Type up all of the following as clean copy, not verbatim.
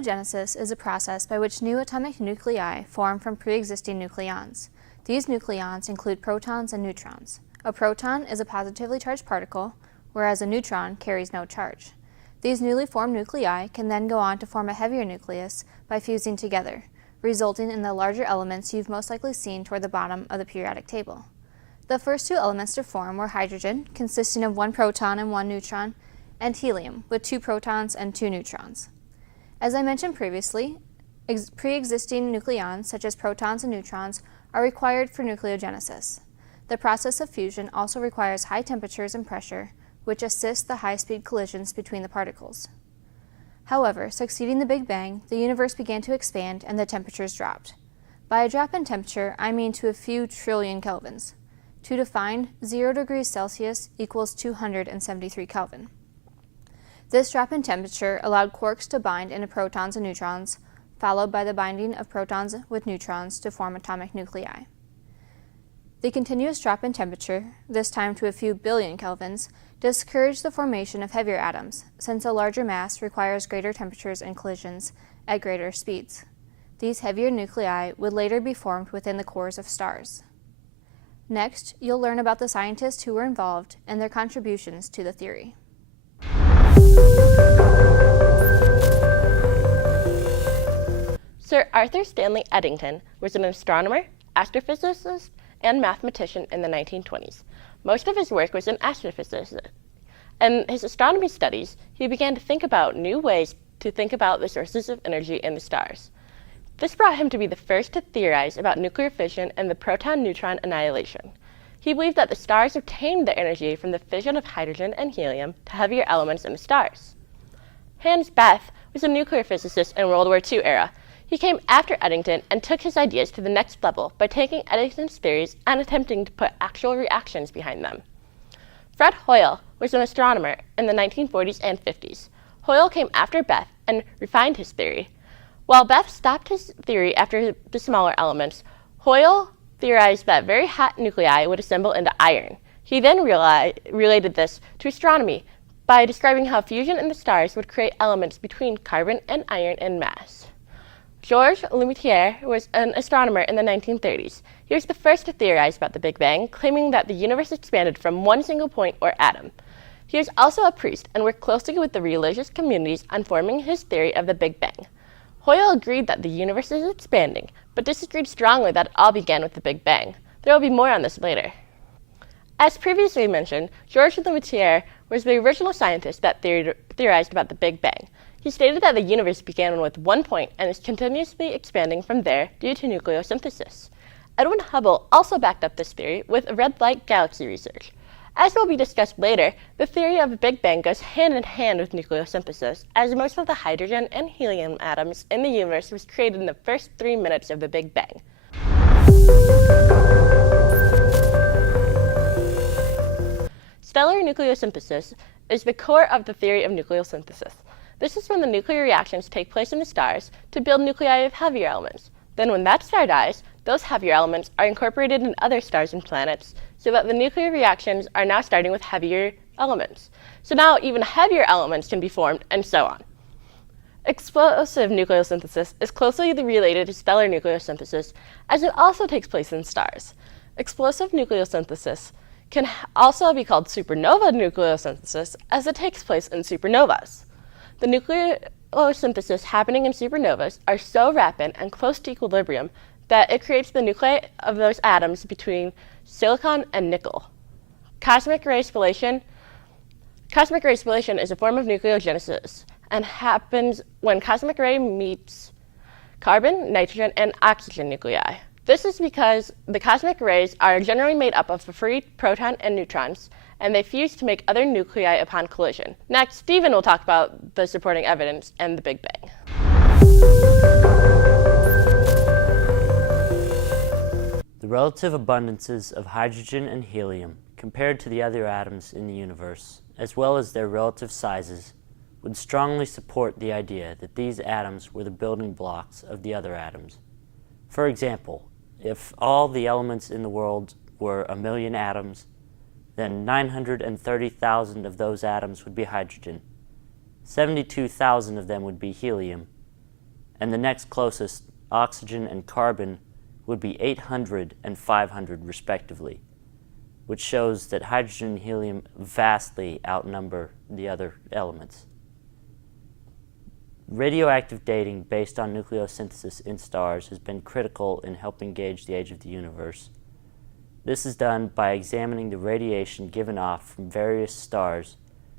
Nucleogenesis is a process by which new atomic nuclei form from pre-existing nucleons. These nucleons include protons and neutrons. A proton is a positively charged particle, whereas a neutron carries no charge. These newly formed nuclei can then go on to form a heavier nucleus by fusing together, resulting in the larger elements you've most likely seen toward the bottom of the periodic table. The first two elements to form were hydrogen, consisting of one proton and one neutron, and helium, with two protons and two neutrons. As I mentioned previously, pre-existing nucleons, such as protons and neutrons, are required for nucleogenesis. The process of fusion also requires high temperatures and pressure, which assist the high-speed collisions between the particles. However, succeeding the Big Bang, the universe began to expand and the temperatures dropped. By a drop in temperature, I mean to a few trillion kelvins. To define, 0 degrees Celsius equals 273 Kelvin. This drop in temperature allowed quarks to bind into protons and neutrons, followed by the binding of protons with neutrons to form atomic nuclei. The continuous drop in temperature, this time to a few billion kelvins, discouraged the formation of heavier atoms, since a larger mass requires greater temperatures and collisions at greater speeds. These heavier nuclei would later be formed within the cores of stars. Next, you'll learn about the scientists who were involved and their contributions to the theory. Sir Arthur Stanley Eddington was an astronomer, astrophysicist, and mathematician in the 1920s. Most of his work was in astrophysics. In his astronomy studies, he began to think about new ways to think about the sources of energy in the stars. This brought him to be the first to theorize about nuclear fission and the proton-neutron annihilation. He believed that the stars obtained their energy from the fission of hydrogen and helium to heavier elements in the stars. Hans Bethe was a nuclear physicist in World War II era. He came after Eddington and took his ideas to the next level by taking Eddington's theories and attempting to put actual reactions behind them. Fred Hoyle was an astronomer in the 1940s and 50s. Hoyle came after Bethe and refined his theory. While Bethe stopped his theory after the smaller elements, Hoyle theorized that very hot nuclei would assemble into iron. He then related this to astronomy by describing how fusion in the stars would create elements between carbon and iron in mass. Georges Lemaître was an astronomer in the 1930s. He was the first to theorize about the Big Bang, claiming that the universe expanded from one single point or atom. He was also a priest and worked closely with the religious communities on forming his theory of the Big Bang. Hoyle agreed that the universe is expanding, but disagreed strongly that it all began with the Big Bang. There will be more on this later. As previously mentioned, Georges Lemaître was the original scientist that theorized about the Big Bang. He stated that the universe began with one point and is continuously expanding from there due to nucleosynthesis. Edwin Hubble also backed up this theory with red light galaxy research. As will be discussed later, the theory of the Big Bang goes hand in hand with nucleosynthesis, as most of the hydrogen and helium atoms in the universe was created in the first 3 minutes of the Big Bang. Stellar nucleosynthesis is the core of the theory of nucleosynthesis. This is when the nuclear reactions take place in the stars to build nuclei of heavier elements. Then when that star dies, those heavier elements are incorporated in other stars and planets, so that the nuclear reactions are now starting with heavier elements. So now even heavier elements can be formed, and so on. Explosive nucleosynthesis is closely related to stellar nucleosynthesis, as it also takes place in stars. Explosive nucleosynthesis can also be called supernova nucleosynthesis, as it takes place in supernovas. The nucleosynthesis happening in supernovas are so rapid and close to equilibrium that it creates the nuclei of those atoms between silicon and nickel. Cosmic ray spallation is a form of nucleogenesis and happens when cosmic ray meets carbon, nitrogen, and oxygen nuclei. This is because the cosmic rays are generally made up of a free proton and neutrons, and they fuse to make other nuclei upon collision. Next, Stephen will talk about the supporting evidence and the Big Bang. The relative abundances of hydrogen and helium compared to the other atoms in the universe, as well as their relative sizes, would strongly support the idea that these atoms were the building blocks of the other atoms. For example, if all the elements in the world were 1 million atoms, then 930,000 of those atoms would be hydrogen, 72,000 of them would be helium, and the next closest, oxygen and carbon, would be 800 and 500 respectively, which shows that hydrogen and helium vastly outnumber the other elements. Radioactive dating based on nucleosynthesis in stars has been critical in helping gauge the age of the universe. This is done by examining the radiation given off from various stars,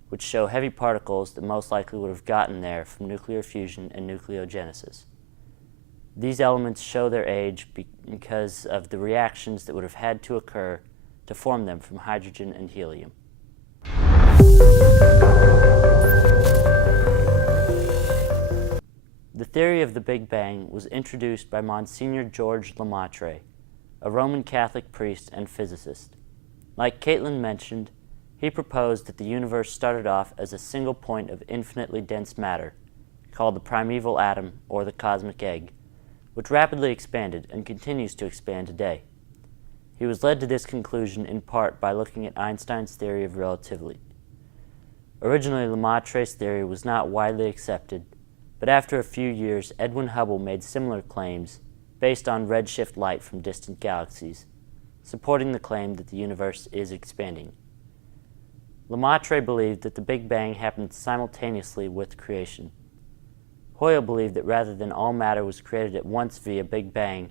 which show heavy particles that most likely would have gotten there from nuclear fusion and nucleogenesis. These elements show their age because of the reactions that would have had to occur to form them from hydrogen and helium. The theory of the Big Bang was introduced by Monsignor George Lemaitre, a Roman Catholic priest and physicist. Like Caitlin mentioned, he proposed that the universe started off as a single point of infinitely dense matter, called the primeval atom or the cosmic egg, which rapidly expanded and continues to expand today. He was led to this conclusion in part by looking at Einstein's theory of relativity. Originally, Lemaitre's theory was not widely accepted, but after a few years, Edwin Hubble made similar claims based on redshift light from distant galaxies, supporting the claim that the universe is expanding. Lemaitre believed that the Big Bang happened simultaneously with creation. Hoyle believed that rather than all matter was created at once via Big Bang,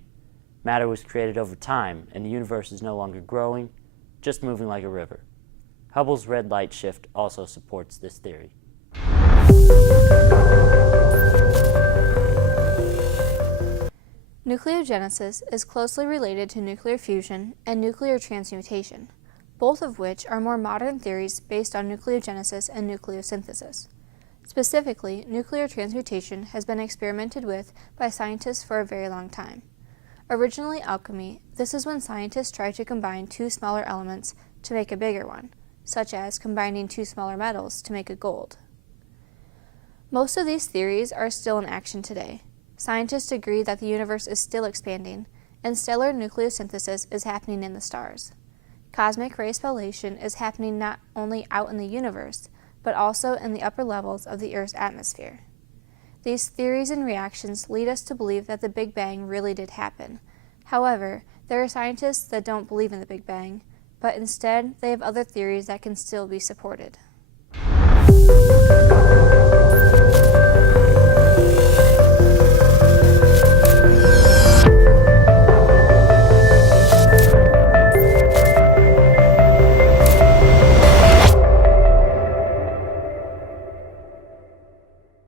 matter was created over time, and the universe is no longer growing, just moving like a river. Hubble's red light shift also supports this theory. Nucleogenesis is closely related to nuclear fusion and nuclear transmutation, both of which are more modern theories based on nucleogenesis and nucleosynthesis. Specifically, nuclear transmutation has been experimented with by scientists for a very long time. Originally alchemy, this is when scientists try to combine two smaller elements to make a bigger one, such as combining two smaller metals to make a gold. Most of these theories are still in action today. Scientists agree that the universe is still expanding, and stellar nucleosynthesis is happening in the stars. Cosmic ray spallation is happening not only out in the universe, but also in the upper levels of the Earth's atmosphere. These theories and reactions lead us to believe that the Big Bang really did happen. However, there are scientists that don't believe in the Big Bang, but instead they have other theories that can still be supported.